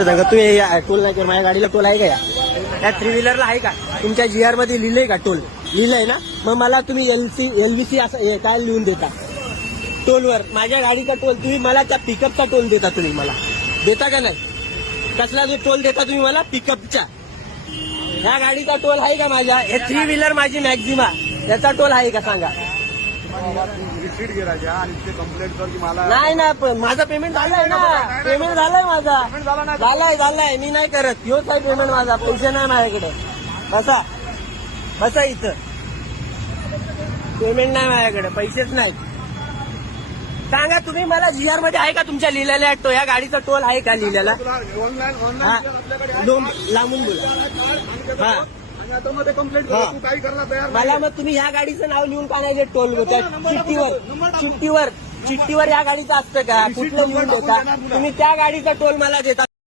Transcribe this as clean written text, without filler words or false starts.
तुम्ही टोल नाही कर, माझ्या गाडीला टोल आहे का या थ्री व्हीलरला आहे का? तुमच्या GR मध्ये लिहिलंय का टोल? लिहिलंय ना? मग मला तुम्ही LVC असं काय लिहून देता टोलवर? माझ्या गाडीचा टोल तुम्ही मला त्या पिकअपचा टोल देता, तुम्ही मला देता का नाही? कसला जो टोल देता तुम्ही मला पिकअपच्या? ह्या गाडीचा टोल आहे का माझ्या? हे थ्री व्हीलर माझी मॅक्झिमा, त्याचा टोल आहे का सांगा? रिसीट घे राजा आणि ते कंप्लेंट कर की मला नाही ना, पण माझा पेमेंट झालाय ना, पेमेंट झालाय माझा, झालाय. मी नाही करत, ह्योच आहे पेमेंट माझा, पैसे नाही माझ्याकडे. बसा इथं, पेमेंट नाही माझ्याकडे, पैसेच नाही. सांगा तुम्ही मला GR मध्ये आहे का तुमच्या लिहिलेल्या या गाडीचा टोल आहे का लिहिलेला? ऑनलाईन लांबून बोला. हा, आता मध्ये कंप्लेंट कर, तू काही करणार तयार मला मग तुम्ही ह्या गाडीचं नाव लिहून का नाही देत टोल चिठ्ठीवर या गाडीचं असतं का? कुठलं लिहून देता तुम्ही? त्या गाडीचा टोल मला देता.